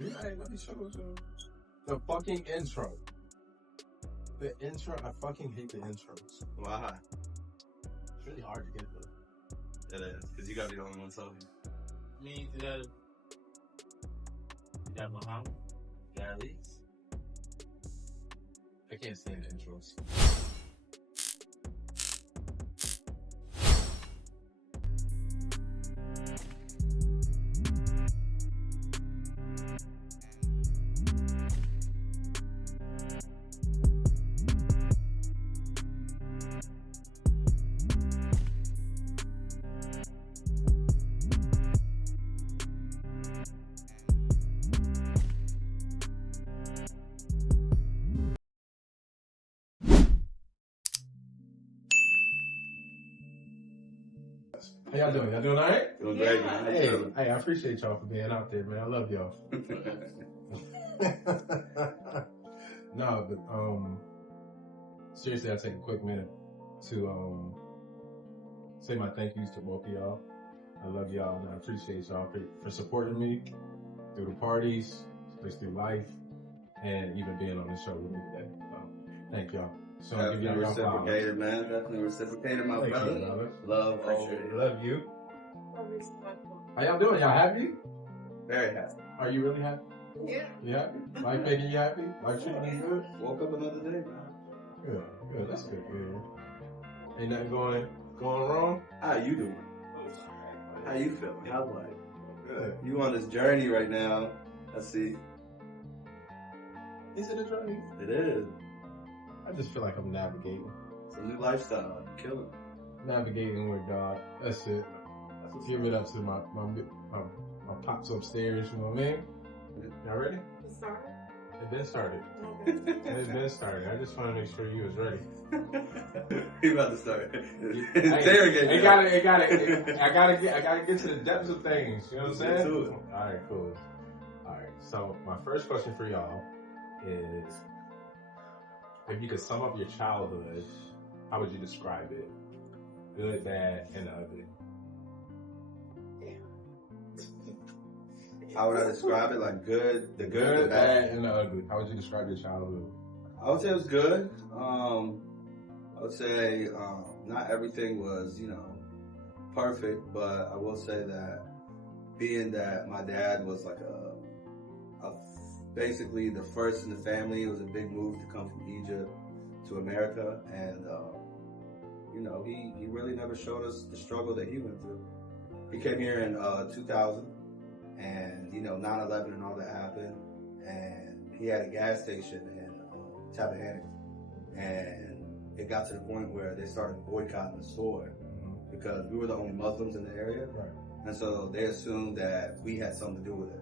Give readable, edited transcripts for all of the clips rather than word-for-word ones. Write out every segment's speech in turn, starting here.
Hey, let me show you. The fucking intro. The intro, I fucking hate the intros. Why? It's really hard to get though. It is, because you gotta be the only one talking. Me, you got Muhammad, you got Elise. I can't stand the intros. How y'all doing? Y'all doing all right? Doing great, man. How you feeling? Hey, I appreciate y'all for being out there, man. I love y'all. No, but seriously, I'll take a quick minute to say my thank yous to both of y'all. I love y'all and I appreciate y'all for supporting me through the parties, through life, and even being on the show with me today. So, thank y'all. So I'll give Definitely y'all reciprocated, man. Definitely reciprocated, my Thank brother. you, brother. Love all. Love you. How y'all doing? Y'all happy? Very happy. Are you really happy? Yeah. You happy? Life making you happy? Life treating you good? Woke up another day, man. Good, good. That's good. Good. Ain't nothing going wrong? How you doing? How you feeling? How's life? Good. You on this journey right now. I see. Is it a journey? It is. I just feel like I'm navigating. It's a new lifestyle. I'm killing it. Navigating with God. That's it. Give it up to my pops upstairs, you know what I mean? Y'all ready? Sorry. It been started. Okay. It's been started. I just want to make sure you was ready. You about to start. I gotta get to the depths of things. You know what I'm saying? Do it. Alright, cool. Alright, so my first question for y'all is, if you could sum up your childhood, how would you describe it? Good, bad, and ugly. How would I describe it? Like good, the good, Good, the bad. bad, and the ugly. How would you describe your childhood? I would say it was good. I would say not everything was, perfect, but I will say that being that my dad was like basically the first in the family, it was a big move to come from Egypt to America, and he really never showed us the struggle that he went through. He came here in 2000, and 9/11 and all that happened, and he had a gas station in Tappahannock, and it got to the point where they started boycotting the store because we were the only Muslims in the area, Right. and so they assumed that we had something to do with it.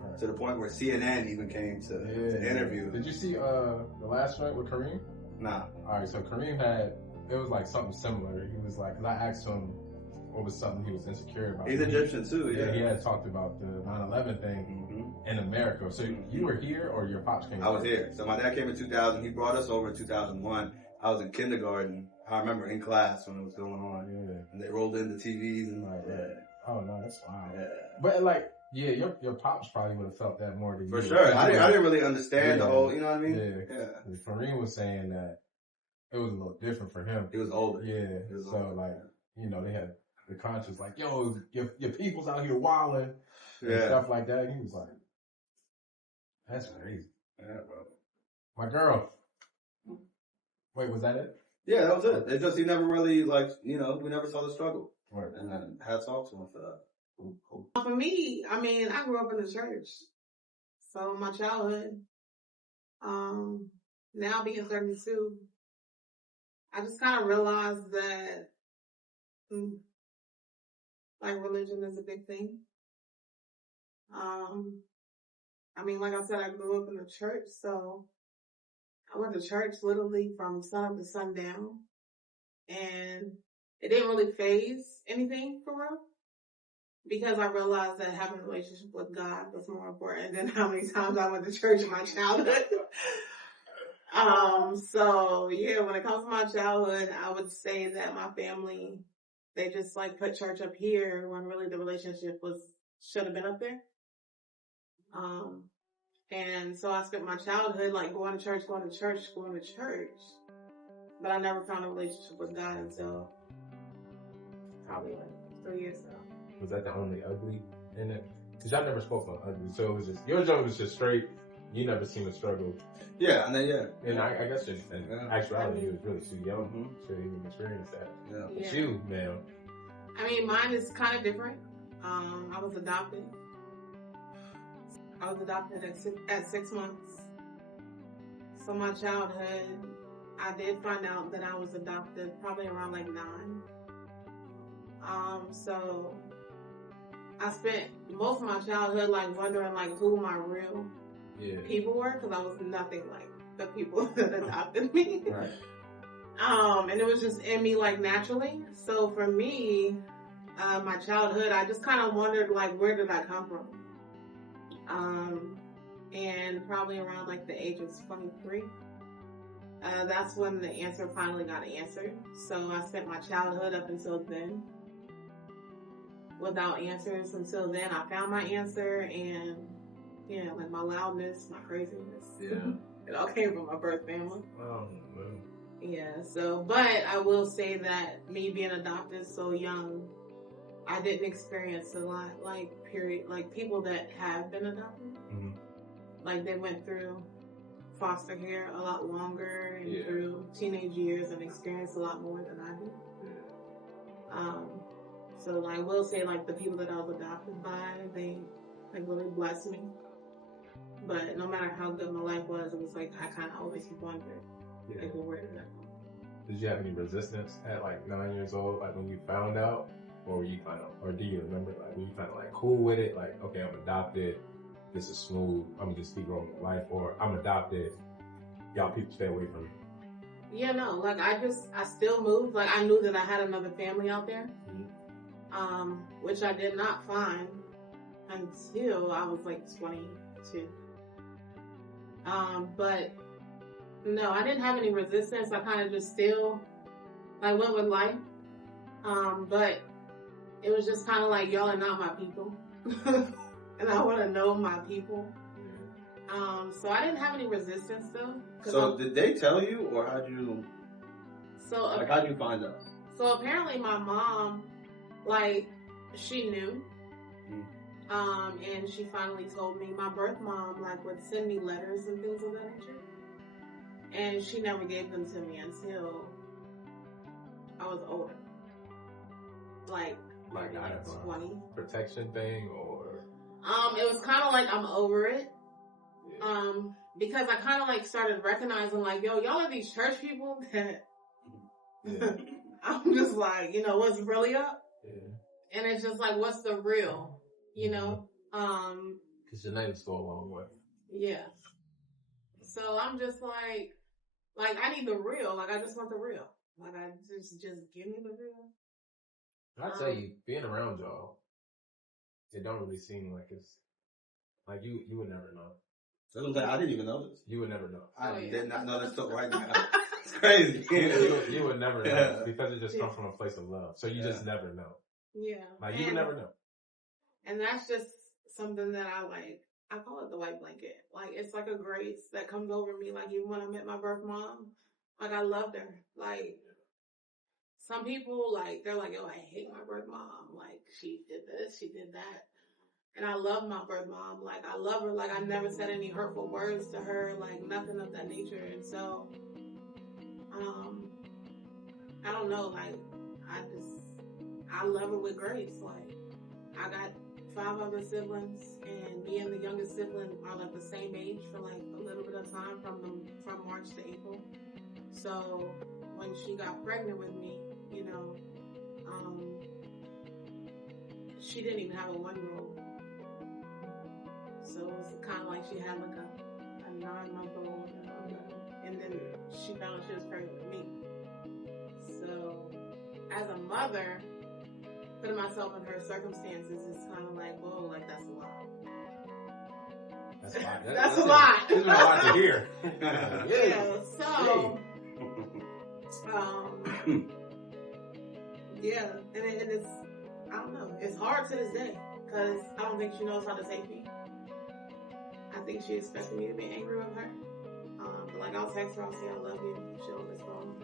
Right. To the point where CNN even came to interview. Did you see the last joint with Kareem? Nah. Alright, so Kareem it was like something similar. He was like, cause I asked him what was something he was insecure about. He's Egyptian too, yeah. He had talked about the 9/11 thing in America. So you were here or your pops came? I was here. So my dad came in 2000. He brought us over in 2001. I was in kindergarten. I remember in class when it was going on. Yeah. And they rolled in the TVs and Right. Oh no, that's wild. Yeah. But like, yeah, your pops probably would have felt that more than For you. sure. I didn't really understand the Yeah. whole, you know what I mean? Yeah. Kareem was saying that it was a little different for him. He was older. Yeah. He was So older. like, they had the conscience like, yo, your people's out here wilding and Yeah. stuff like that. He was like, that's crazy. Yeah, bro. My girl. Wait, was that it? Yeah, that was it. It's just he never really we never saw the struggle. Right. And hats off to him for that. Cool. For me, I grew up in the church. So my childhood, now being 32, I just kind of realized that, religion is a big thing. Like I said, I grew up in the church, so I went to church literally from sun up to sundown, and it didn't really phase anything for real, because I realized that having a relationship with God was more important than how many times I went to church in my childhood. So yeah, when it comes to my childhood, I would say that my family, they just put church up here when really the relationship should have been up there. And so I spent my childhood like going to church. But I never found a relationship with God until probably like 3 years ago. Was that the only ugly in it? Because y'all never spoke on ugly, so it was just, your joke was just straight. You never seen a struggle. Yeah, and then And I guess just in actuality, you was really too young to even experience that. Yeah. But you, ma'am. I mean, mine is kind of different. I was adopted. At 6 months. So my childhood, I did find out that I was adopted probably around like 9. So I spent most of my childhood like wondering like who my real people were, because I was nothing like the people that adopted me. Right. And it was just in me like naturally. So for me, my childhood, I just kind of wondered like, where did I come from? And probably around like the age of 23, that's when the answer finally got answered. So I spent my childhood up until then without answers. Until then, I found my answer, and like my loudness, my craziness. Yeah. It all came from my birth family. Oh, man. Yeah, so, but I will say that me being adopted so young, I didn't experience a lot, like people that have been adopted. Mm-hmm. Like they went through foster care a lot longer and through teenage years and experienced a lot more than I did. Yeah. So I will say like the people that I was adopted by, they like really blessed me. But no matter how good my life was, it was like I kind of always wondered, like, well, where did that come from? Did you have any resistance at like 9 years old, like when you found out, or were you kind of, or do you remember, like were you kind of like cool with it, like okay, I'm adopted, this is smooth, I'm gonna just keep going with life, or I'm adopted, y'all people stay away from me? Yeah, no, like I still moved, like I knew that I had another family out there, which I did not find until I was like 22. But no, I didn't have any resistance. I kind of just still like went with life. But it was just kind of like, y'all are not my people. And I want to know my people. So I didn't have any resistance though. So did they tell you, or how'd you find out? So apparently my mom, like, she knew. And she finally told me. My birth mom, like, would send me letters and things of that nature. And she never gave them to me until I was older. Like out of 20. Protection thing, or? It was kind of like I'm over it. Yeah. Because I kind of like started recognizing like, yo, y'all are these church people that I'm just like, what's really up? Yeah. And it's just like, what's the real? Because your names go a long way. Yeah. So I'm just like I need the real. Like I just want the real. Like I just give me the real. I tell you, being around y'all, it don't really seem like it's like you would never know. I didn't even know this. You would never know. I did not know this till right now. It's crazy. You would never know because it just comes from a place of love. So you just never know. Yeah. Like you would never know. And that's just something that I call it the white blanket. Like, it's like a grace that comes over me. Like, even when I met my birth mom, like, I loved her. Like, some people, like, they're like, oh, I hate my birth mom. Like, she did this, she did that. And I love my birth mom. Like, I love her. Like, I never said any hurtful words to her. Like, nothing of that nature. And so, I don't know. Like, I love her with grace. Like, I got 5 other siblings, and me and the youngest sibling are like the same age for like a little bit of time from March to April. So when she got pregnant with me, she didn't even have a 1-year-old. So it was kind of like she had like a 9-month-old, and then she found out she was pregnant with me. So as a mother, putting myself in her circumstances is kind of like, whoa, like that's a lot. That's a lot. That's a lot. This is a lot to hear. So, yeah, and it's, I don't know, it's hard to this day because I don't think she knows how to take me. think she expected me to be angry with her. But like I'll text her, I'll say I love you. She'll respond.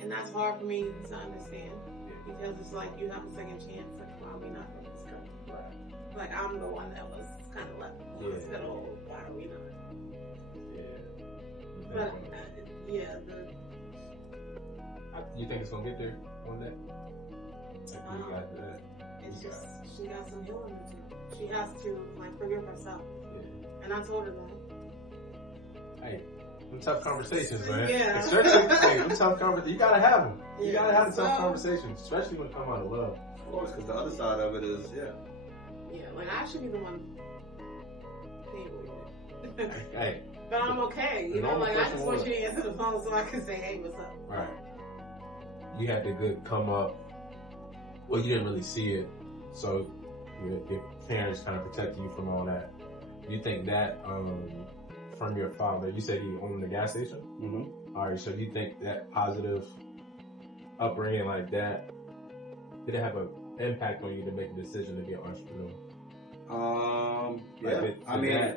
And that's hard for me to understand because it's like you have a second chance. Like why are we not doing this stuff? Like I'm the one that was kind of left instead of why are we not? Yeah. But yeah, you think it's gonna get there one day? It's just she got some healing to do. She has to like forgive herself. Yeah. And I told her that. Hey, them tough conversations, man. Yeah. Especially, hey, them tough conversations. You gotta have them. You Yeah. gotta have the tough conversations, especially when it come out of love. Of course, because the other side of it is, Yeah, like I should be the one paying for it. Hey. But I'm okay. You know, like I just want you to answer the phone so I can say, hey, what's up? Right. You had the good come up. Well, you didn't really see it, so your parents kind of protected you from all that. Do you think that from your father? You said he owned the gas station. Mm-hmm. All right. So do you think that positive upbringing like that did it have an impact on you to make a decision to be an entrepreneur? Yeah.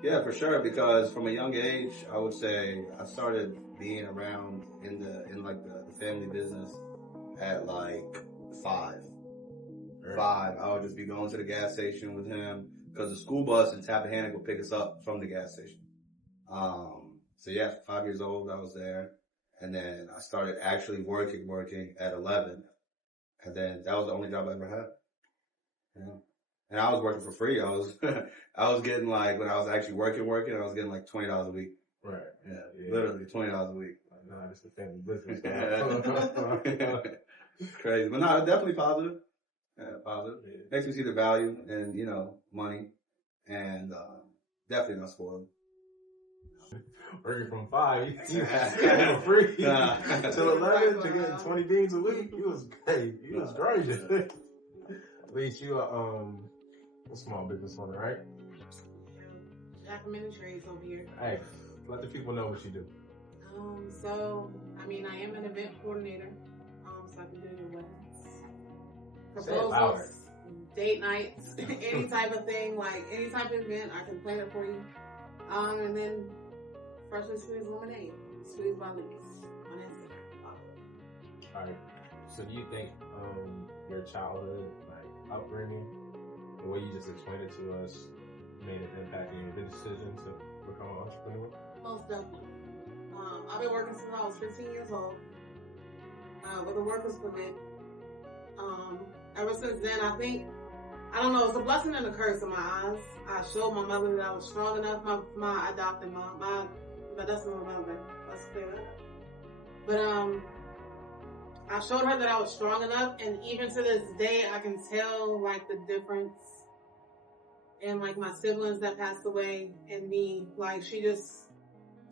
Yeah, for sure. Because from a young age, I would say I started being around in the family business at like 5. I would just be going to the gas station with him because the school bus in Tappahannock would pick us up from the gas station. So yeah, 5 years old, I was there. And then I started actually working at 11. And then that was the only job I ever had. Yeah. And I was working for free. I was getting like, when I was actually working, I was getting like $20 a week. Right. Yeah. Literally $20 a week. Nah, it's the family business. It's crazy. But no, it's definitely positive. Yeah, positive. Yeah. Makes me see the value in, money. And definitely not spoiled. Working from 5, you was free until 11 to getting 20 beans a week. You was great. You was great. At least you are a small business owner, right? Jack of many trades over here. Hey, let the people know what you do. So I am an event coordinator. So I can do your weddings, proposals, date nights, any type of thing, like any type of event, I can plan it for you. And then freshly squeezed lemonade, squeezed by Lucas on Instagram. Alright. So do you think your childhood, like upbringing, the way you just explained it to us, made an impact in your decision to become an entrepreneur? Most definitely. I've been working since I was 15 years old with a worker's permit. Ever since then, I don't know, it's a blessing and a curse in my eyes. I showed my mother that I was strong enough, my adopted mom, that's my mother, let's clear that up. But I showed her that I was strong enough, and even to this day, I can tell like the difference in like my siblings that passed away and me. Like she just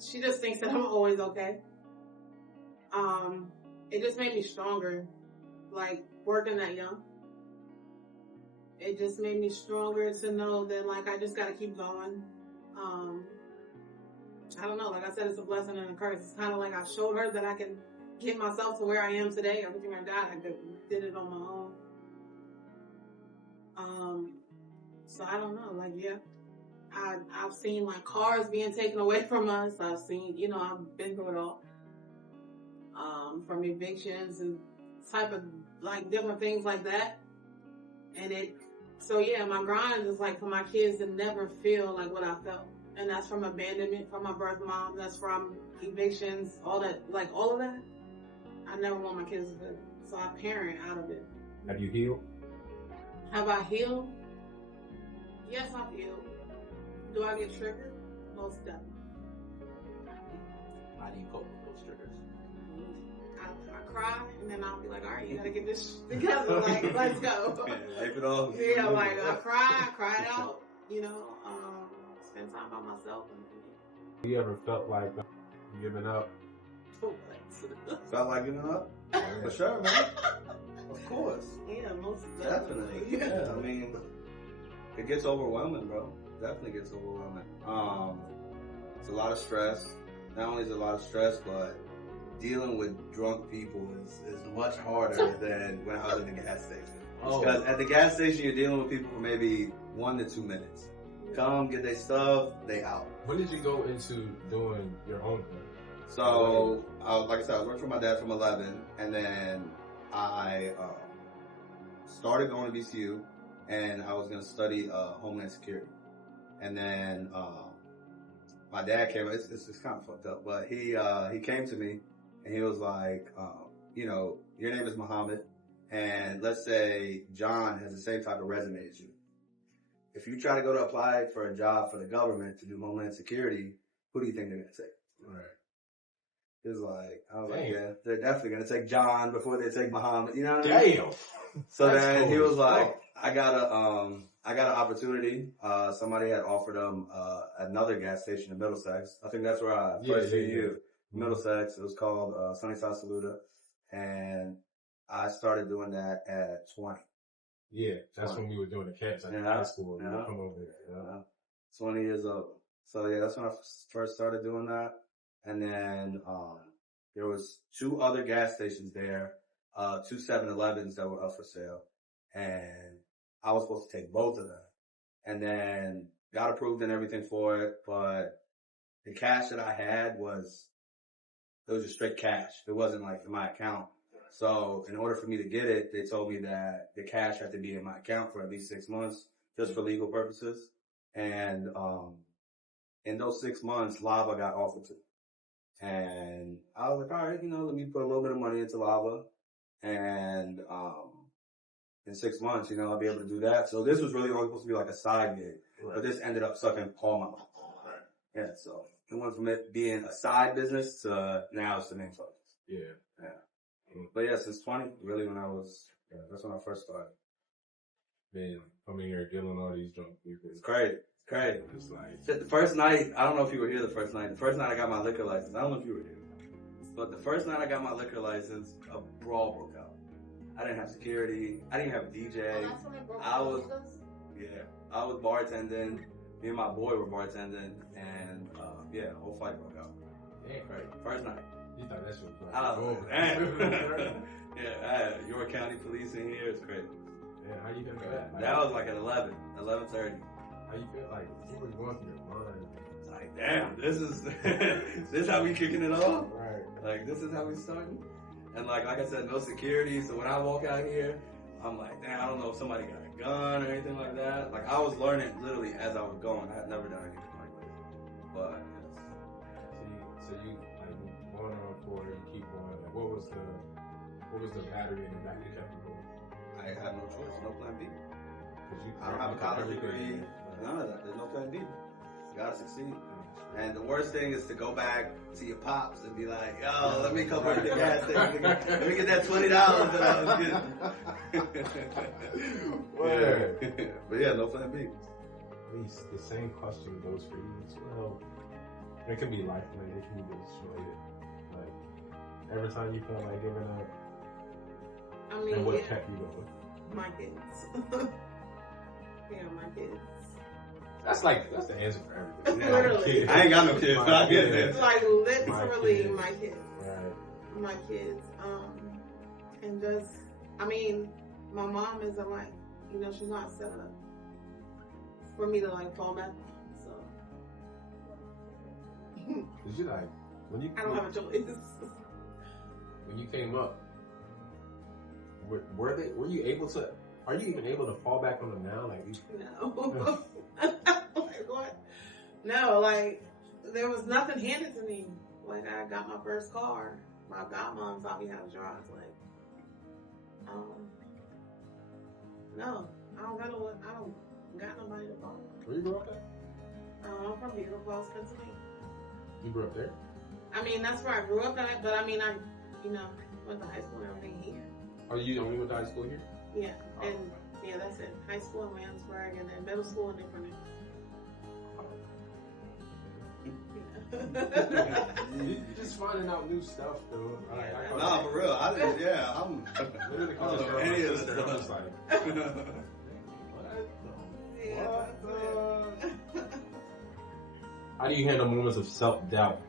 thinks that I'm always okay. It just made me stronger, like working that young. It just made me stronger to know that like I just gotta keep going. I don't know, like I said, it's a blessing and a curse. It's kind of like I showed her that I can get myself to where I am today. Everything I got, I did it on my own. So I don't know, like yeah. I've seen like cars being taken away from us. I've seen, I've been through it all. From evictions and type of like different things like that. And so yeah, my grind is like for my kids to never feel like what I felt. And that's from abandonment from my birth mom. That's from evictions, all that, like all of that. I never want my kids to feel it. So I parent out of it. Have you healed? Have I healed? Yes, I've healed. Do I get triggered? Most definitely. How do you cope with those triggers? I cry, and then I'll be like, all right, you gotta get this together. Like, let's go. Wipe it off. Yeah, like I cry it out, spend time by myself. Have you ever felt like giving up? Felt like giving up? For sure, man. Of course. Yeah, most definitely. Yeah, I mean, it gets overwhelming, bro. Definitely gets overwhelming. It's a lot of stress. Not only is it a lot of stress, but dealing with drunk people is much harder than when I was in the gas station. Because at the gas station, you're dealing with people for maybe 1 to 2 minutes. come, get their stuff, they out. When did you go into doing your own thing? So, like I said, I worked for my dad from 11, and then I started going to VCU, and I was going to study Homeland Security. And then my dad came. It's kind of fucked up, but he came to me, and he was like, you know, your name is Muhammad, and let's say John has the same type of resume as you. If you try to go to apply for a job for the government to do Homeland Security, who do you think they're going to take? Right. It was like, I was like, yeah, they're definitely going to take John before they take Muhammad. You know what I mean? Damn. So then he was like, I got an opportunity. Somebody had offered him, another gas station in Middlesex. I think that's where I first seen you. Middlesex. It was called, Sunnyside Saluda. And I started doing that at 20. Yeah, that's when we were doing the camps at high school. Yeah. Come over here. 20 years old. So yeah, that's when I first started doing that. And then, there was 2 other gas stations there, 2 7-Elevens that were up for sale. And I was supposed to take both of them. And then got approved and everything for it. But the cash that I had was just straight cash. It wasn't like in my account. So in order for me to get it, they told me that the cash had to be in my account for at least 6 months, just for legal purposes. And, in those 6 months, Lava got offered to me. And I was like, all right, you know, let me put a little bit of money into Lava. And, in 6 months, you know, I'll be able to do that. So this was really only supposed to be like a side gig. Right. But this ended up sucking all my money. Right. Yeah, so it went from it being a side business to now it's the main focus. Yeah. Yeah. But yeah, since 20, really when that's when I first started. Man, coming here, dealing all these drunk people. It's crazy. It's crazy. It's like, the first night, I don't know if you were here the first night. The first night I got my liquor license. I don't know if you were here. But the first night I got my liquor license, a brawl broke out. I didn't have security. I didn't have a DJ. I was bartending. Me and my boy were bartending. And, yeah, the whole fight broke out. Damn. Right. First night. You thought that shit was I was like, damn. Yeah, I had York County Police in here. It's crazy. Yeah, how you feel that? That was like at 11:30. How you feel like what was going through your mind? Like, damn, this is how we kicking it off? Right. Like, this is how we starting? And like I said, no security. So when I walk out here, I'm like, damn, I don't know if somebody got a gun or anything like that. Like, I was learning literally as I was going. I had never done anything like this. But, yes. So you, like, going on forward, you keep going. Like, what was the battery in the back that kept you going? I had no choice, no plan B. I don't I have a college degree, none of that. There's no plan B. You gotta succeed. And the worst thing is to go back to your pops and be like, yo, let me come over to the gas station. Let me get that $20 that I was getting. Yeah. But yeah, no plan B. At least the same question goes for you as well. It can be lifelong, it can be destroyed. Like, every time you feel like giving up, I mean, and what kept you going? My kids. Yeah, my kids. That's the answer for everything. Yeah. Literally. I ain't got no kids, but I get it. Like, literally, my kids. Right. My kids. And just, I mean, my mom isn't like, you know, she's not set up for me to like fall back on, so. Cause you like, I don't have a choice. When you came up, were you able to, are you even able to fall back on them now? Like, no. Like, what? No, like, there was nothing handed to me. Like, I got my first car. My godmom taught me how to drive. Like, no, I don't got nobody to follow. Where you grew up at? I'm from Beaver Falls, Pennsylvania. You grew up there? I mean, that's where I grew up at, but I mean, I went to high school and everything here. Oh, you only went to high school here? Yeah, and yeah, that's it. High school in Williamsburg, and then middle school in Newport News. You're just finding out new stuff, though. Nah, for real. I'm literally calling her any of this stuff. I'm just like, how do you handle moments of self-doubt?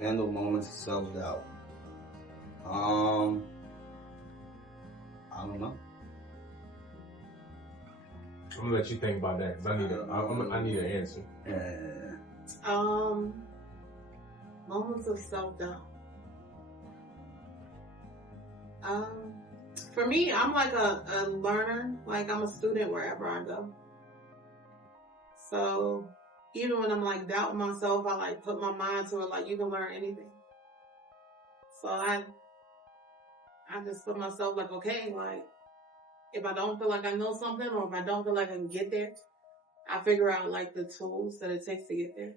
Handle moments of self-doubt. I don't know. I'm gonna let you think about that because I need an answer. Moments of self-doubt. For me, I'm like a learner. Like I'm a student wherever I go. So even when I'm like doubting myself, I like put my mind to it. Like you can learn anything. So I just put myself like, okay, like if I don't feel like I know something or if I don't feel like I can get there, I figure out like the tools that it takes to get there.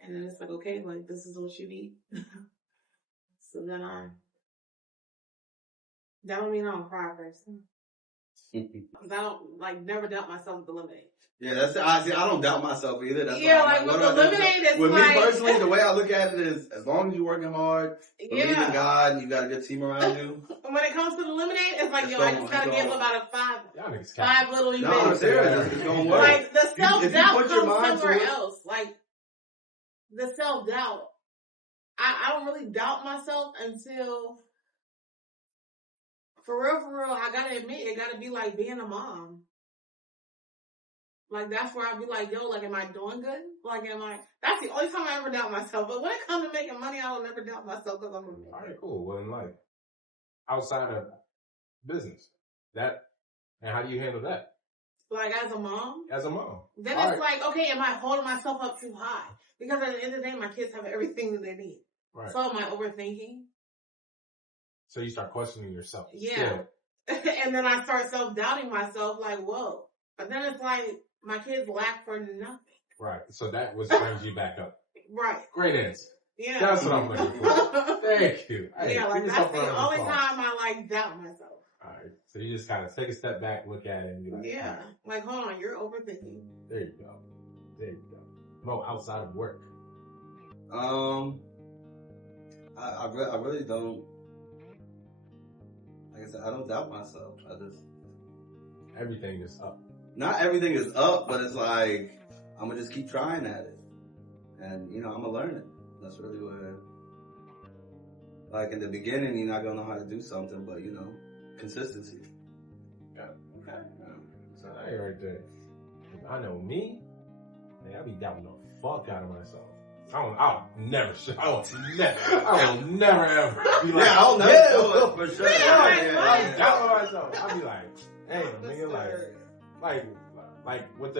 And then it's like, okay, like this is what you need. So then that don't mean I'm a proud person. Cause I don't like never doubt myself with the lemonade. Yeah, that's I don't doubt myself either. That's yeah, why like with the lemonade, it's with like, me personally, the way I look at it is, as long as you're working hard, believe in yeah. God, and you got a good team around you. When it comes to the lemonade, it's like, yo, I just gotta give about five little events. No, I'm serious. It's gonna work. Like the self-doubt put your comes mind to somewhere it. else. Like the self-doubt, I don't really doubt myself until, for real, I gotta admit, it gotta be like being a mom. Like, that's where I'll be like, yo, like, am I doing good? Like, that's the only time I ever doubt myself. But when it comes to making money, I will never doubt myself because I'm a man. All right, cool. Well, in life, outside of business, and how do you handle that? Like, as a mom? As a mom. Then it's like, okay, am I holding myself up too high? Because at the end of the day, my kids have everything that they need. Right. So am I overthinking? So you start questioning yourself. Yeah. And then I start self-doubting myself, like, whoa. But then it's like, my kids lack for nothing. Right. So that was brings you back up. Right. Great answer. Yeah. That's what I'm looking for. Thank you. Hey, yeah, like that's the only time I like doubt myself. All right. So you just kind of take a step back, look at it, and be like, yeah. Like, hold on, you're overthinking. There you go. Mo, outside of work. I really don't. Like I said, I don't doubt myself. Everything is up. Not everything is up, but it's like, I'm gonna just keep trying at it. And, I'm gonna learn it. That's really where, like in the beginning, you're not gonna know how to do something, but consistency. Yeah, okay. So that ain't right there. I know me, man, I be doubting the fuck out of myself. I will never ever be like, I'll never do it for sure. I'm doubting myself. I'll be like, damn, nigga, like with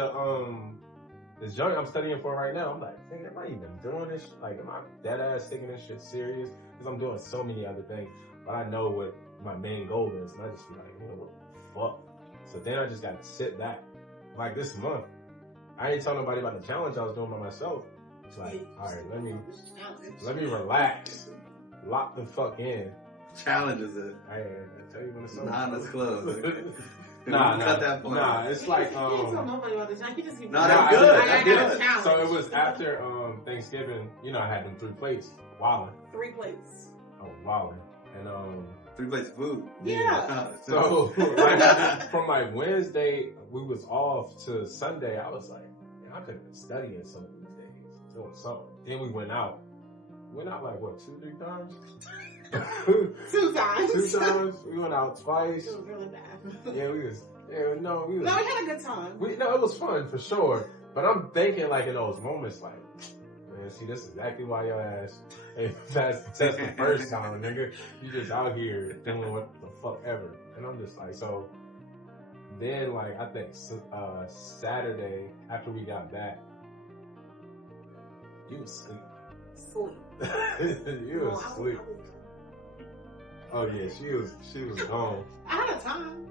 this joint I'm studying for right now, I'm like, nigga, am I even doing this? Like, am I dead ass taking this shit serious? Because I'm doing so many other things, but I know what my main goal is, and I just be like, what the fuck? So then I just got to sit back. Like this month, I ain't telling nobody about the challenge I was doing by myself. It's like, all right, let me relax, lock the fuck in. Challenges it. I tell you when it's over. Nah, let's close. Cut that point. Nah, it's like You can't tell nobody about this. I can just be that's good. I got a challenge. So it was after Thanksgiving. I had them 3 plates. Wildin'. 3 plates. Oh, wildin'. And 3 plates of food. Yeah. So from like Wednesday, we was off to Sunday. I was like, man, I could have been studying some of these days, doing something. Then we went out. Like what, 2-3 times? 2 times. 2 times. We went out twice. It was really bad. Yeah, we had a good time. It was fun for sure. But I'm thinking like in those moments, like, man, see, this is exactly why your ass ain't passed the test the first time, nigga. You just out here doing what the fuck ever. And I'm just like, so then like I think Saturday after we got back, you was asleep. You was asleep. Oh yeah, she was gone. I had a time.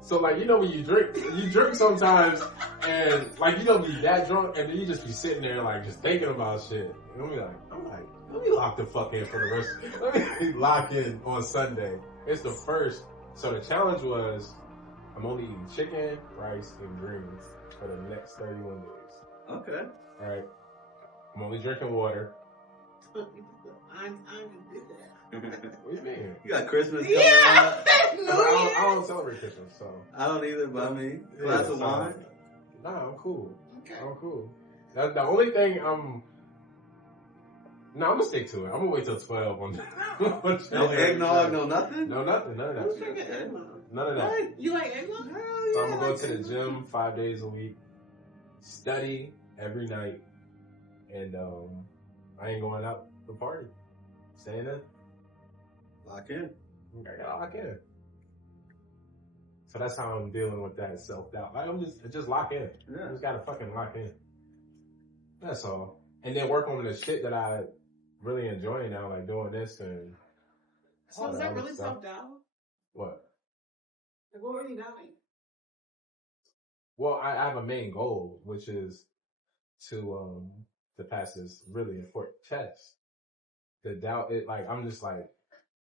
So like, when you drink sometimes and like, be that drunk and then you just be sitting there like just thinking about shit. And I'm like, let me lock the fuck in for the rest. Let me lock in on Sunday. It's the first. So the challenge was, I'm only eating chicken, rice, and greens for the next 31 days. Okay. All right. I'm only drinking water. I can do that. What do you mean? You got Christmas coming up. I don't celebrate Christmas, so. I don't either, but I mean, glass of wine. Nah, I'm cool. Okay. I'm cool. The only thing I'm gonna stick to it. I'm gonna wait till 12 on No eggnog, no nothing? No, nothing. None of that. Who's drinking eggnog? None of that. You like eggnog? Hell So I'm gonna go to the gym 5 days a week, study every night, and I ain't going out to party. Staying in. Lock in. I gotta lock in. So that's how I'm dealing with that self-doubt. Like, I'm just lock in. Yeah. I just gotta fucking lock in. That's all. And then work on the shit that I really enjoy now, like doing this and So is that really self-doubt? What? Like, what were you doubting? Well, I have a main goal, which is to pass this really important test. The doubt, I'm just like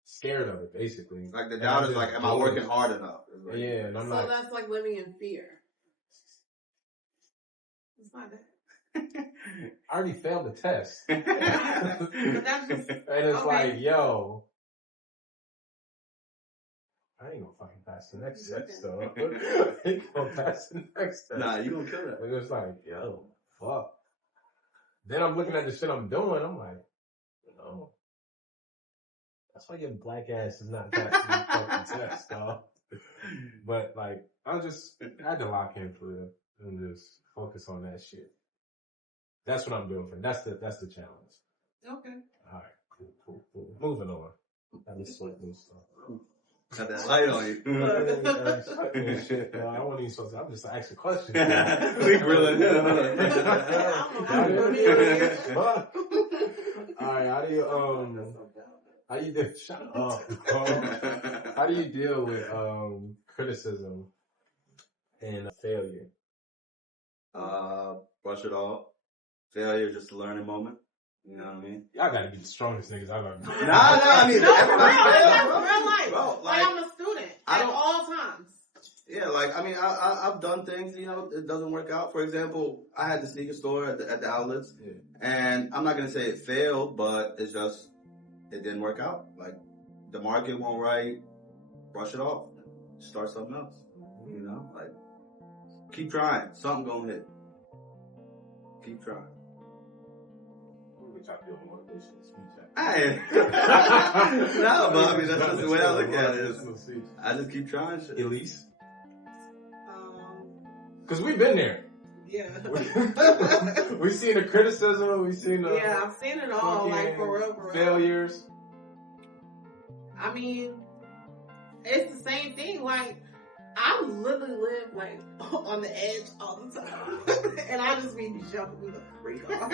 scared of it, basically. Like the doubt is like, am I working hard enough? Like, yeah, and I'm so that's like living in fear. It's not that. I already failed the test. But that's just, and it's okay. like, yo, I ain't gonna fucking pass the next test, though. I ain't gonna pass the next test. Nah, you gonna kill that. And it's like, yo, fuck. Then I'm looking at the shit I'm doing, I'm like, that's why your black ass is not passing the fucking test, dog. But like, I had to lock in for real and just focus on that shit. That's what I'm doing for. That's the challenge. Okay. All right, cool. Moving on. That was sweat new stuff. Got that light on you. Shit, I wasn't even supposed to. I'm just asking questions. We grilling. All right, how do you deal? Shut up. How do you deal with criticism and failure? Brush it off. Failure is just a learning moment. You know what I mean? Y'all gotta be the strongest niggas I've ever met. Nah, I mean, everybody fails. Real life. Bro, like I'm a student at all times. Yeah, like, I mean, I've done things, you know, it doesn't work out. For example, I had the sneaker store at the outlets, and I'm not going to say it failed, but it's just, it didn't work out. Like, the market won't right, brush it off, start something else, you know? Like, keep trying, something going to hit. Keep trying. Hey. No, but I mean, that's just the way I look at it. I just keep trying shit. Elise? Because we've been there. Yeah. We've seen the criticism, we've seen the... Yeah, I've seen it all, like, for real. Failures. I mean, it's the same thing, like, I literally live, like, on the edge all the time. And I just be jumping the freak off.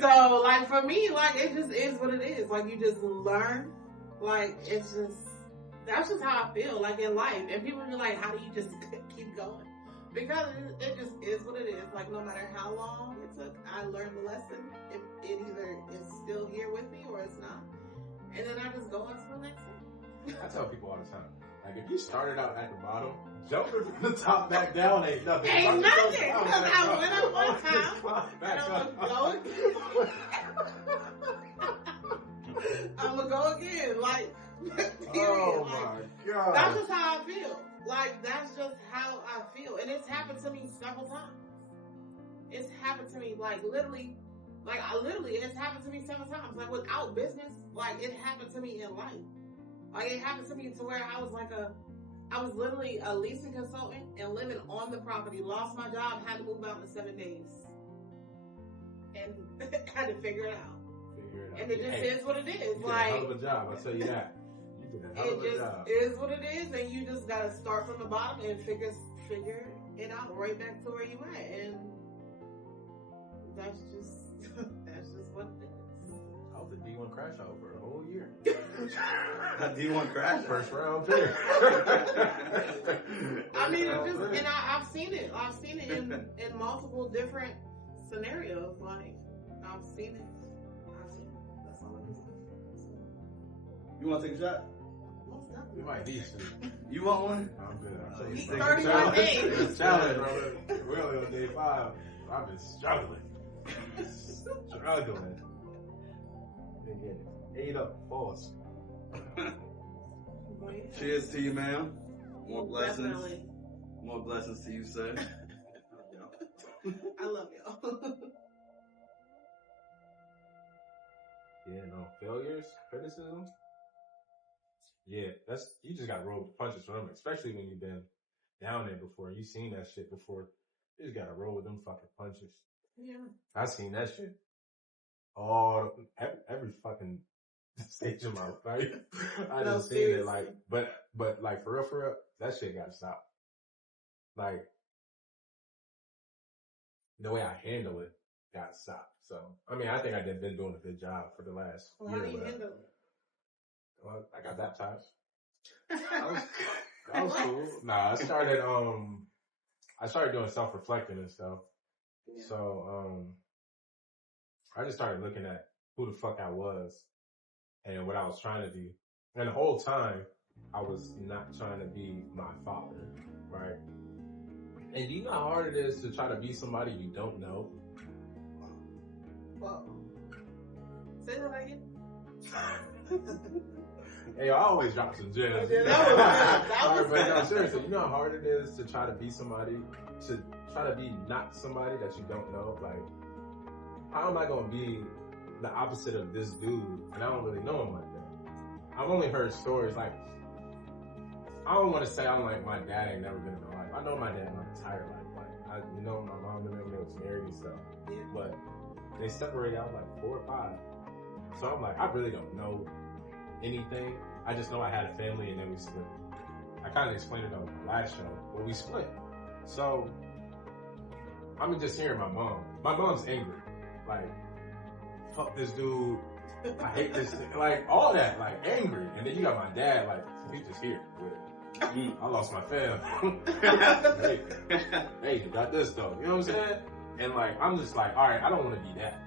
So, like, for me, like, it just is what it is. Like, you just learn. Like, it's just, that's just how I feel, like, in life. And people be like, how do you just keep going? Because it just is what it is. Like, no matter how long it took, I learned the lesson. It either is still here with me or it's not. And then I just go on to the next thing. I tell people all the time. Like, if you started out at the bottom, jumping from the top back down ain't nothing. Ain't nothing. Because I went up one time, and I'm gonna go again. Like, period. Oh like, my God. that's just how I feel. Like, that's just how I feel. And it's happened to me several times. It's happened to me, like, literally, it's happened to me several times. Like, without business, like, it happened to me in life. Like, it happened to me to where I was literally a leasing consultant and living on the property, lost my job, had to move out in 7 days. And had to figure it out. And it just is what it is. You like, did a hell of a job, I'll tell you that. You did a hell of a job. It is what it is, and you just gotta start from the bottom and figure it out right back to where you at. And that's just what it is. I was a D1 crash out for a whole year. A D1 crash? First round pick. I mean, and I've seen it. I've seen it in multiple different scenarios. Like, I've seen it. That's all I can say. You want to take a shot? Most definitely. We might need to. You want one? I'm good. I'll tell you. He's 31 days. Challenge, brother. We're only on day 5. I've been struggling. Been getting ate up, pause. Cheers to you, ma'am. More blessings. Definitely. More blessings to you, sir. I love y'all. Yeah, no. Failures, criticism. Yeah, you just got to roll with the punches from them, especially when you've been down there before. You seen that shit before. You just gotta roll with them fucking punches. Yeah. I seen that shit all every fucking stage of my life. I No, just seen it like, but like for real, that shit got stopped. Like the way I handle it got stopped. So I mean, I think I did been doing a good job for the last Well, year. how do you handle it? Well, I got baptized. That was cool. Nah, I started doing self-reflecting and stuff. Yeah. So, I just started looking at who the fuck I was and what I was trying to be. And the whole time, I was not trying to be my father, right? And do you know how hard it is to try to be somebody you don't know? Well, say that again. Hey, I always drop some gems. Yeah, that was good. That was But no, good. seriously, you know how hard it is to try to be somebody, to try to be not somebody that you don't know? Like, how am I going to be the opposite of this dude and I don't really know him like that? I've only heard stories like, I don't want to say I'm like, my dad ain't never been in my life. I know my dad my entire life. Like, I know my mom and them, they was married and stuff. Yeah. But they separated out like 4 or 5. So I'm like, I really don't know anything. I just know I had a family and then we split. I kind of explained it on the last show, but we split. So I'm just hearing my mom. My mom's angry. Like, fuck this dude. I hate this thing. Like, all that, like, angry. And then you got my dad, like, he's just here with it. I lost my fam. hey, you got this though. You know what I'm saying? And like, I'm just like, all right, I don't want to be that.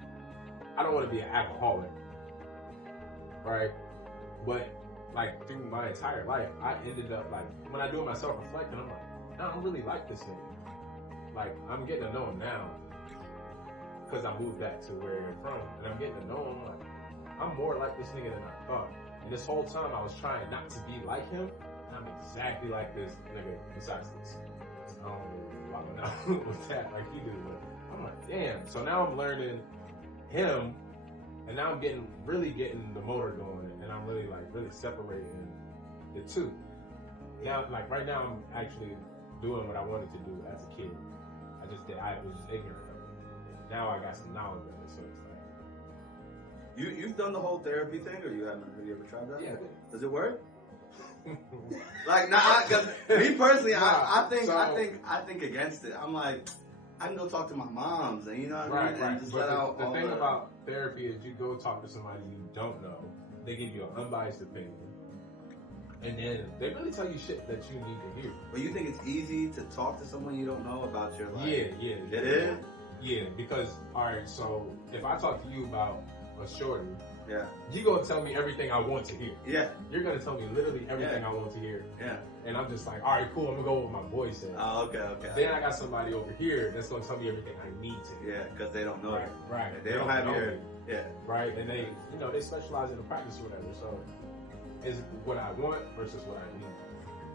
I don't want to be an alcoholic. Right? But like through my entire life, I ended up like, when I do my self-reflecting, I'm like, no, I don't really like this nigga. Like, I'm getting to know him now because I moved back to where I'm from, and I'm getting to know him. Like, I'm more like this nigga than I thought. And this whole time I was trying not to be like him, and I'm exactly like this nigga besides this. I don't really walk out with that like you do, but I'm like, damn. So now I'm learning him, and now I'm really getting the motor going, and I'm really separating the two. Now, like right now, I'm actually doing what I wanted to do as a kid. I was just ignorant of it. Now I got some knowledge of it, so it's like. You've done the whole therapy thing, or you haven't? Have you ever tried that? Yeah. Does it work? Like, nah, cause me personally, I think against it. I'm like, I can go talk to my moms, and you know what I mean? Right. And just But let out the all thing about therapy is you go talk to somebody you don't know. They give you an unbiased opinion. And then they really tell you shit that you need to hear. But you think it's easy to talk to someone you don't know about your life? Yeah. It is? Yeah, because, alright, so if I talk to you about a shorty, Yeah. you gonna tell me everything I want to hear. Yeah. You're gonna tell me literally everything I want to hear. Yeah. And I'm just like, alright, cool, I'm gonna go with what my boy said. Oh, okay. Then I got somebody over here that's gonna tell me everything I need to hear. Yeah, because they don't know it. Right. They don't have know your, me. yeah. Right? And they, they specialize in the practice or whatever. So it's what I want versus what I need.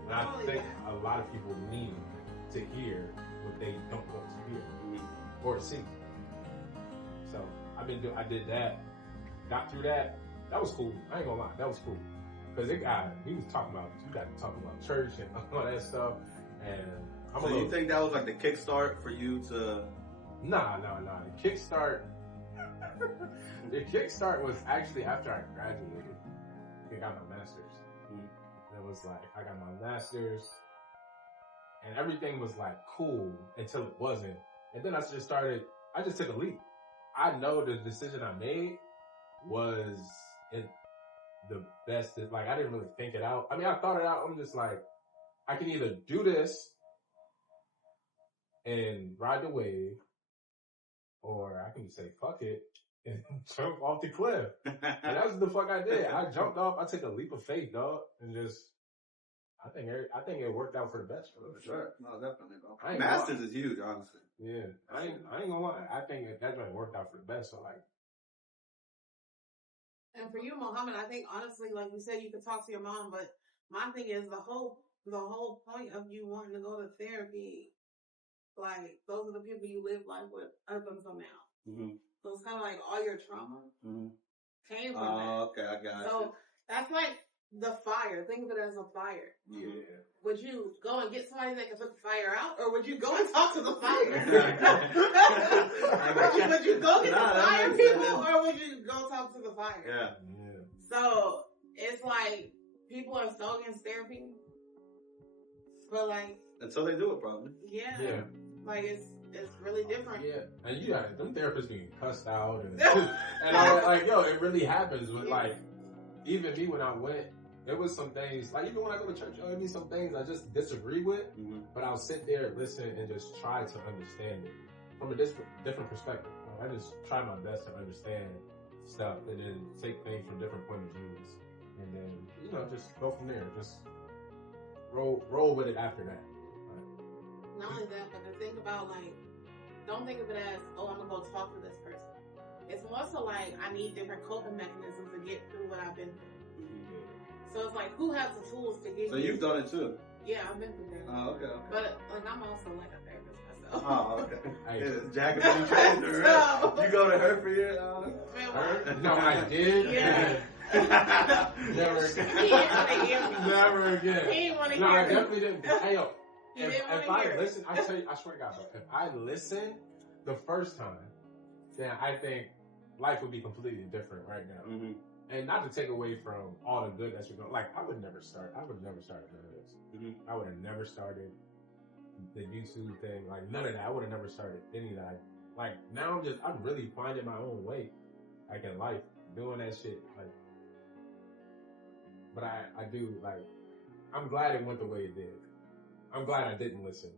And I think a lot of people need to hear what they don't want to hear or see. So I did that, got through that. That was cool. I ain't gonna lie, that was cool. Cause he was talking about church and all that stuff. And So you think that was like the kickstart for you to? Nah. The kickstart was actually after I graduated. I got my master's. It was like, I got my master's and everything was like cool until it wasn't. And then I just took a leap. I know the decision I made was the best. Like, I didn't really think it out. I mean, I thought it out. I'm just like, I can either do this and ride the wave, or I can just say, fuck it, and jump off the cliff. And that's what the fuck I did. I jumped off. I took a leap of faith, dog, and just, I think it worked out for the best. For sure. No, definitely, bro. I ain't Masters is huge, honestly. Yeah. I ain't gonna lie. I think that worked out for the best. So like. And for you, Muhammad, I think honestly, like you said, you could talk to your mom, but my thing is the whole point of you wanting to go to therapy, like those are the people you live life with up until now. Mm-hmm. So it's kind of like all your trauma came from that. Oh, okay, I got you. So that's like the fire. Think of it as a fire. Yeah. Would you go and get somebody that can put the fire out, or would you go and talk to the fire? would you go get the fire people, or would you go talk to the fire? Yeah. So it's like people are so against therapy, but like until they do it, probably. Yeah. Like it's really different. Yeah, and you got them therapists being cussed out and and all that. Like, yo, it really happens with like even me when I went. There was some things, like even when I go to church, there'll be some things I just disagree with, but I'll sit there, listen, and just try to understand it from a different perspective. I just try my best to understand stuff and then take things from different point of views. And then, you know, just go from there. Just roll with it after that. Not only that, but the thing about like, don't think of it as, oh, I'm going to go talk to this person. It's more so like, I need different coping mechanisms to get through what I've been through. So it's like, who has the tools to give So you've done it too? Yeah, I've been through that. Oh, okay. But like, I'm also like a therapist myself. Oh, okay. Jack is trained her, right? You go to her for your, No, I did. Yeah. Never again. He didn't want to hear me. Never again. He didn't want to No, hear I me. definitely didn't. Hey, yo. If I hear listen, I tell you, I swear to God, bro, if I listen the first time, then I think life would be completely different right now. And not to take away from all the good that you're doing. Like, I would never start none of this. I would have never started the YouTube thing. Like, none of that. I would have never started any of that. Like, now I'm really finding my own way, like, in life, doing that shit. Like, but I do, like, I'm glad it went the way it did. I'm glad I didn't listen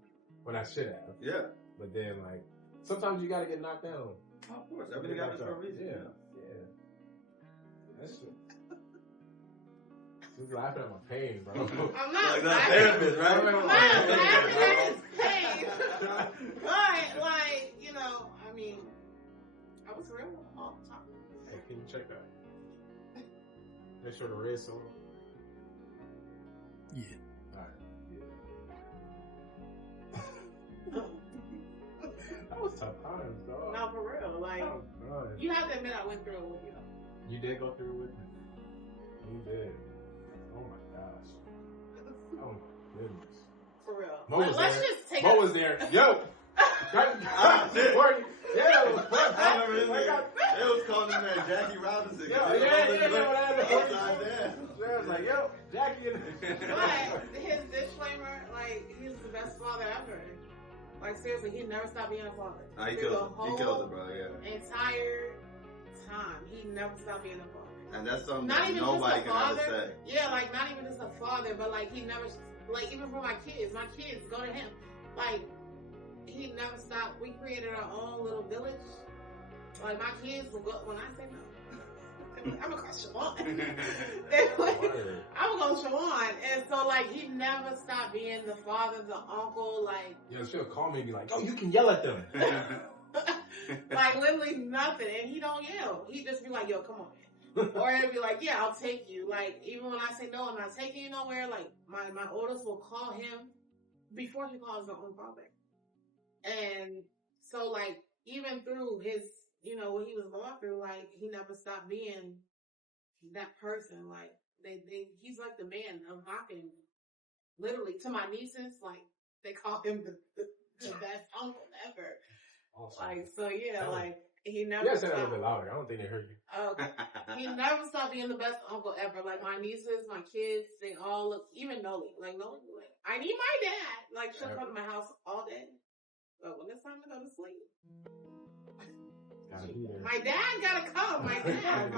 when I should have. Yeah. But then, like, sometimes you gotta get knocked down. Oh, of course. Everything happens for a reason. Yeah. That's true. She's laughing at my pain, bro. I'm not like laughing. Therapist, right? I'm not laughing at his pain. But, like, you know, I mean, I was real all the time. Hey, can you check that? Make sure the red's on. Yeah. Alright, yeah. That was tough times, dog. No, for real. Like, you have to admit I went through it with you. You did go through it with me? You did. Oh my gosh. Oh my goodness. For real. Mo was Let's there. just take Mo was there. Yo! Yeah, I remember this nigga. They was calling this man Jackie Robinson. Yeah. I was like, yo, Jackie. But his disclaimer, like, he's the best father ever. Like, seriously, he never stopped being a father. He kills it, bro, yeah. Entire time, he never stopped being a father. And that's something not that even nobody just a can father. ever say. Yeah, like, not even just a father, but, like, he never, like, even for my kids go to him. Like, he never stopped. We created our own little village. Like, my kids will go, when I say no, I'm gonna call Shawan. I'm gonna go Shawan. And so, like, he never stopped being the father, the uncle, like. Yeah, she'll call me and be like, oh, you can yell at them. Like, literally nothing. And he don't yell. He just be like, yo, come on, man. Or he'll be like, yeah, I'll take you. Like, even when I say no, I'm not taking you nowhere, like, my oldest will call him before she calls her own father. And so, like, even through his, you know, what he was going through, like, he never stopped being that person. Like, he's like the man of my family. Literally, to my nieces, like, they call him the best uncle ever. Awesome. Like, so yeah, like, he never You gotta say stopped. that a little bit louder. I don't think they heard you. He never stopped being the best uncle ever. Like, my nieces, my kids, they all look, even Noli. Like, Noli, like, I need my dad. Like, she'll come to my house all day. But when it's time to go to sleep, Gotta be there. my dad gotta come. My dad.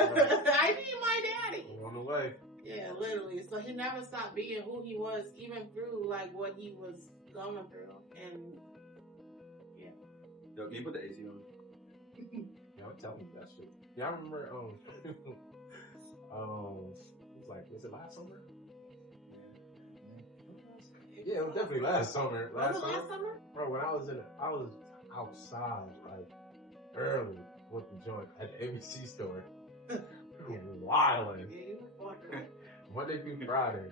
I need my daddy. On the way. Yeah, literally. So he never stopped being who he was, even through, like, what he was going through. And, yeah. Yo, can you put the AC on? Yeah, I'm telling you that shit. Yeah, I remember, it was like, was it last summer? Yeah, it was definitely last summer. Was it last summer? Bro, when I was outside, like, early with the joint at the ABC store. Wilding. Yeah, you were fucking. Monday through Friday.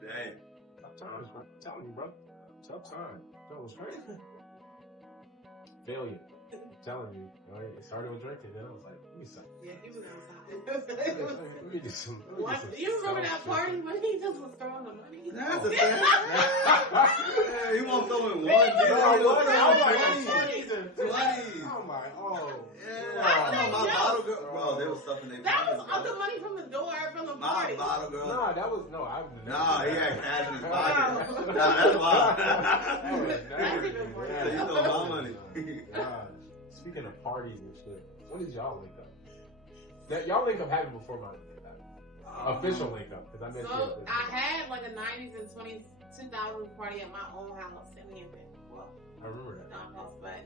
Dang. Tough times, bro. I'm telling you, bro. Tough time. That was crazy. Failure. I'm telling you, right? It started with drinking, then I was like, give me some. Yeah, he was Let me do some. What? You remember that party when he just was throwing the money? That's the thing. Yeah, he won't throw in one. I'm like, oh. Yeah, I know my bottle girl. Bro, they was stuffing their That was pockets, the money from the door from the my party. bottle girl. Nah, that was, no, I've never. Nah, he done had that. cash in his pocket. Nah, that's wild. That was never even done worse. So you that. know my money. God. Speaking of parties and shit, when did y'all link up? That y'all link up happened before my official link up, because I met you. So I had like a 90s and 2000s party at my own house in Hampton. Well, I remember that. not house, but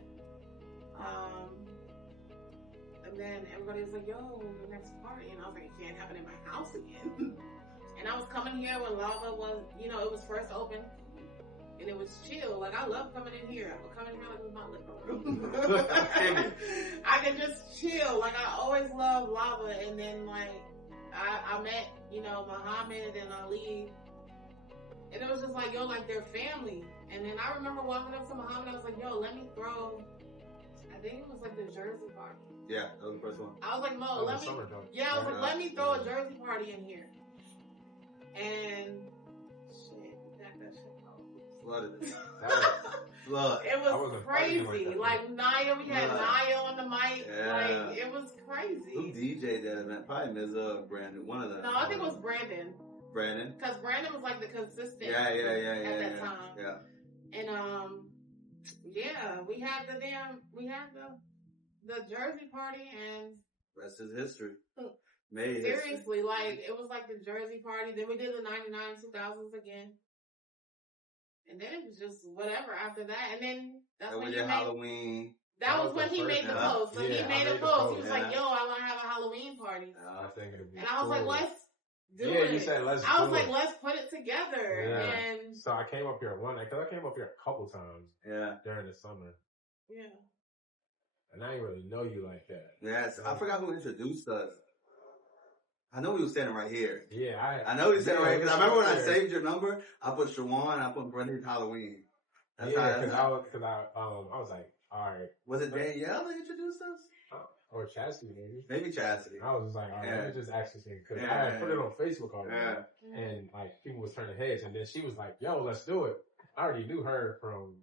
and then everybody was like, "Yo, the next party," and I was like, "It can't happen in my house again." And I was coming here when Lava was, it was first open. And it was chill. Like, I love coming in here. I would come in here like it was my living room. I could just chill. Like, I always loved Lava. And then, like, I met, Muhammad and Ali. And it was just like, yo, like, they're family. And then I remember walking up to Muhammad. I was like, yo, let me throw, I think it was like the Jersey party. Yeah, that was the first one. I was like, Mo, That was let me, summer joint. yeah, I was like, let me throw a Jersey party in here. And, shit, we got that shit. Flooded. That was, Flood. It I was wasn't fighting crazy. like that. Like Naya, we had Yeah. Naya on the mic. Yeah. Like it was Who crazy. DJ'd that event? Probably Ms. Brandon. One of them. No, I think it was Brandon. Brandon. Because Brandon was like the consistent Yeah. at that time. Yeah. And yeah, we had the Jersey party and Rest is history. Hmm. Made history. seriously, like it was like the Jersey party. Then we did the 99 2000s again. And then it was just whatever after that. And then that's And when we you did made Halloween. that was was when the he first made the one. post. So Yeah, he I made a made the post. post, He was yeah. like, yo, I wanna have a Halloween party. I think it'd be And I was like, cool. let's do Yeah, it. you said let's I was do like, it. let's put it together. Yeah. And So I came up here one night, because I came up here a couple times Yeah. during the summer. yeah. And I didn't really know you like that. Yes. I forgot who introduced us. I know he was standing right here. Yeah, I know he was standing right here. Because I remember when I there. saved your number, I put Shawan, I put Brendan's Halloween. That's Yeah, how because I was like, all right. Was it Danielle that introduced us? Or Chastity, maybe. Maybe Chastity. I was just like, all right, Yeah. let me just ask this thing. Because Yeah, I had yeah, put it on Facebook already. Yeah. And like people was turning heads. And then she was like, yo, let's do it. I already knew her from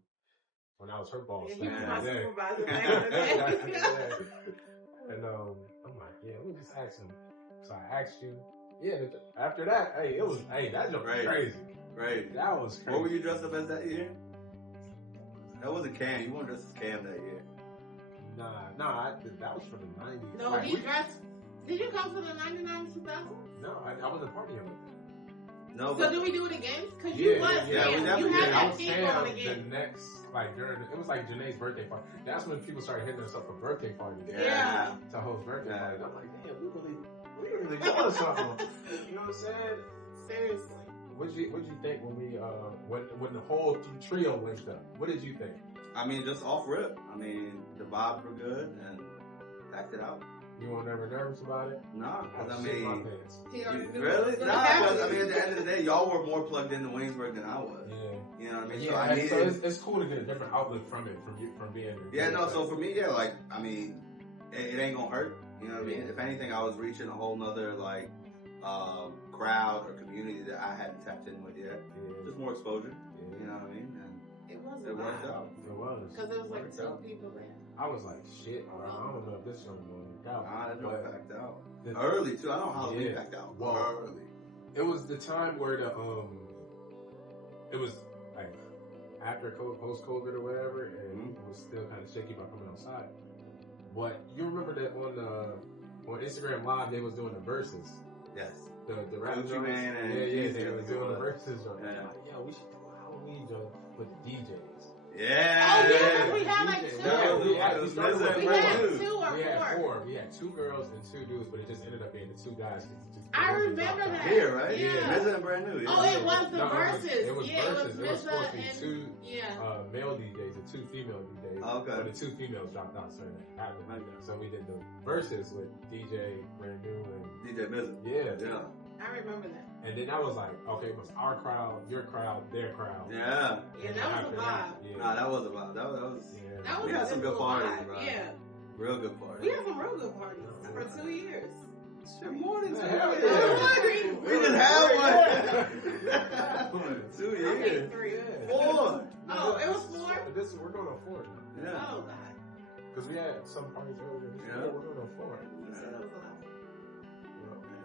when I was her boss. Yeah, he was back in my the day. supervisor back in the day. And I'm like, yeah, let me just ask him. So I asked you. Yeah, after that, that joke was Right. crazy. Right. That was crazy. What were you dressed up as that year? That wasn't Cam. You weren't dressed as Cam that year. Nah, that was for the 90s. No, Like, he dressed. Did you come to the 99 2000s? No, I wasn't partying with him. No, So but do we do it again? Because Yeah, you was yeah, we there. You definitely had did. I that was thing saying on the again. next, like it was like Janae's birthday party. That's when people started hitting us up for birthday parties. yeah. To host birthday Yeah. parties. I'm like, damn, we really doing something. You know what I'm saying? Seriously. What'd you think when we when the whole trio linked up? What did you think? I mean, just off rip. I mean, the vibes were good and packed it out. You weren't ever nervous about it? Nah, because I shit my mean, pants. He already knew really? what was Nah, gonna happen. because I mean, at the end of the day, y'all were more plugged into Williamsburg than I was. Yeah. You know what I mean? Yeah, So I needed. it's cool to get a different outlook from it, from being. Yeah, no. So for me, yeah, like I mean, it ain't gonna hurt. You know what I mean? If anything, I was reaching a whole nother like crowd or community that I hadn't tapped in with yet. Just more exposure. You know what I mean? And It was it worked out. It was. Because it was like Worked two out. people there. I was like, shit, bro, I don't know if this show going to work out. Nah, that But joint packed out. the- Early too. I know Halloween Yeah. packed out. Well, early. It was the time where it was like after post COVID or whatever, and it was still kind of shaky about coming outside. But you remember that on Instagram Live they was doing the verses, Yes. the rap Gucci joints. Mane and they Jeezy was was doing the doing verses. Yeah. Yeah, we should do a Halloween joint with DJs. Yeah. Oh, yeah, we had like DJs. two. Yeah, we had It was started with Lizzo and We four. had Brandon. two or We had four. four. We had two girls and two dudes, but it just ended up being the two guys. I remember that. Here, right? Yeah. Mizza and Brand New. Yeah. Oh, it was the No, verses. It was Yeah, verses. It was Mizza supposed to be and- two Yeah. male DJs and two female DJs. Okay. But the two females dropped out, so it happened like that. So we did the verses with DJ Brand New and DJ Mizza. yeah. I remember that. And then I was like, okay, it was our crowd, your crowd, their crowd. Yeah. Yeah, And that was after a vibe. yeah. Nah, that was a vibe. That was. Yeah. That We had some good parties, bro. Yeah. Real good parties. We had some real good parties for 2 years. Shit, more than 2 Hell years. yeah. We just had one. 2 Okay, years. 3. Yeah. 4. Oh, it was 4? We're going on 4 now. Yeah. Oh, God. Because we had some parties earlier. Yeah. We're going on 4. You said that was a lot.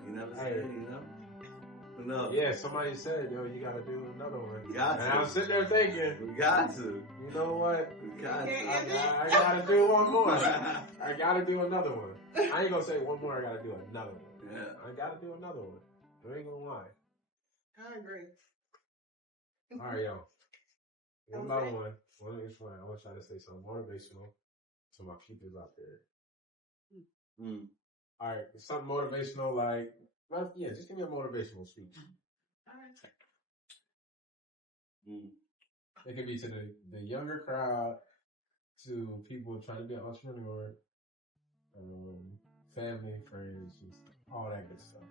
You never Hey. said, you know? No. Yeah, somebody said, yo, you gotta do another one. We got And to. I was sitting there thinking, We got to. you know what? We got to. I gotta do one more. I gotta do another one. I ain't gonna say one more, I gotta do another one. Yeah. I gotta do another one. I ain't gonna lie. I agree. Alright, yo. One That by was one. One each one. I want to try to say something motivational to my people out there. Mm. Alright, something motivational like, well, yeah, just give me a motivational speech. All right. Mm. It could be to the younger crowd, to people trying to be an entrepreneur, family, friends, just all that good stuff.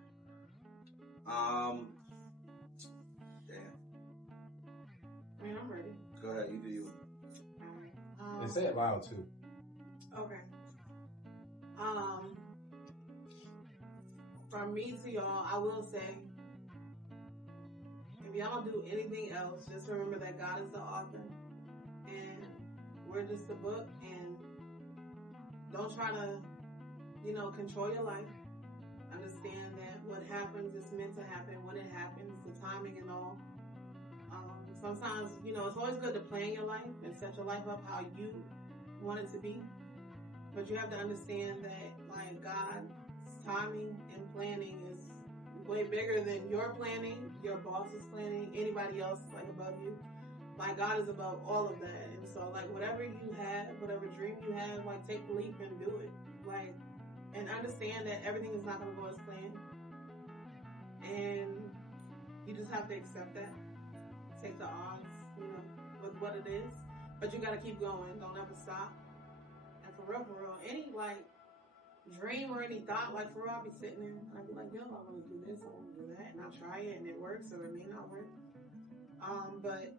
Damn. Man, I'm ready. Go ahead, you do you. All And say it loud too. Okay. From me to y'all, I will say, if y'all don't do anything else, just remember that God is the author, and we're just the book. And don't try to, control your life. Understand that what happens is meant to happen when it happens, the timing and all. Sometimes, it's always good to plan your life and set your life up how you want it to be. But you have to understand that, like, God's timing and planning is way bigger than your planning, your boss's planning, anybody else, like, above you. Like, God is above all of that. And so, like, whatever you have, whatever dream you have, like, take the leap and do it. Like, and understand that everything is not going to go as planned. And you just have to accept that. Take the odds, with what it is. But you got to keep going. Don't ever stop. And for real, any, like, dream or any thought, like, for real, I'll be sitting there and I'll be like, yo, I want to do this, I want to do that. And I'll try it and it works or it may not work. But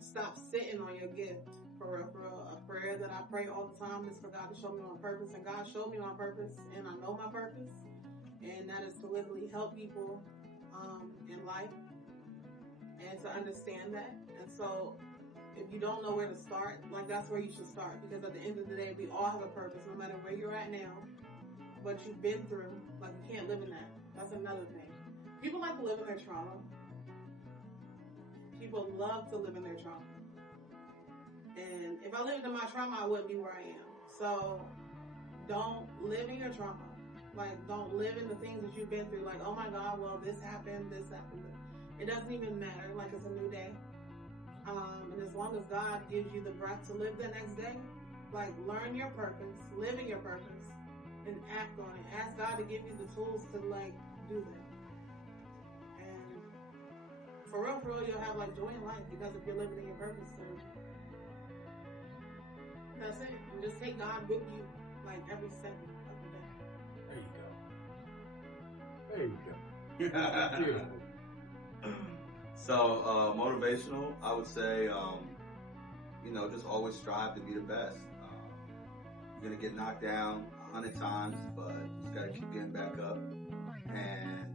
stop sitting on your gift. For real. A prayer that I pray all the time is for God to show me my purpose. And God showed me my purpose, and I know my purpose. And that is to literally help people in life and to understand that. And so if you don't know where to start, like, that's where you should start. Because at the end of the day, we all have a purpose, no matter where you're at now, what you've been through. Like, you can't live in that. That's another thing. People like to live in their trauma. People love to live in their trauma. And if I lived in my trauma, I wouldn't be where I am. So don't live in your trauma. Like, don't live in the things that you've been through. Like, oh my God, well, this happened. It doesn't even matter. Like, it's a new day. And as long as God gives you the breath to live the next day, like, learn your purpose, live in your purpose, and act on it. Ask God to give you the tools to, like, do that. And for real, you'll have, like, joy in life, because if you're living in your purpose, then that's it. And just take God with you, like, every step of the day. There you go. Beautiful. So, motivational, I would say, just always strive to be the best. You're going to get knocked down 100 times, but you just got to keep getting back up and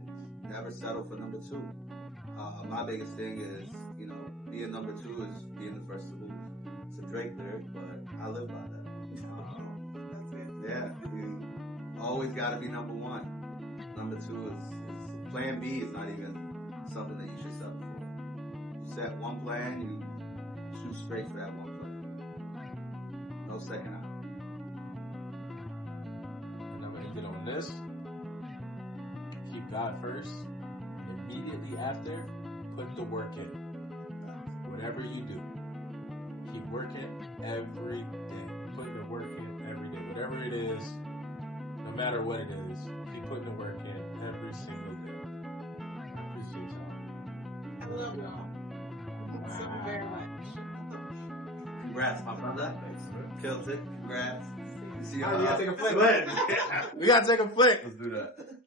never settle for number 2. My biggest thing is, being number 2 is being the first to lose. It's a Drake lyric, but I live by that. Yeah, you always got to be number 1. Number 2 is plan B is not even something that you should settle for. You set one plan, you shoot straight for that one plan. No second out. And I'm going to end it on this. Keep God first. And immediately after, put the work in. Whatever you do, keep working every day. Put the work in every day. Whatever it is, no matter what it is, keep putting the work in every single day. I appreciate y'all. I love y'all so very much. Congrats, my brother. Killed it. Congrats. You see, We gotta take a flick. We gotta take a flick. Let's do that.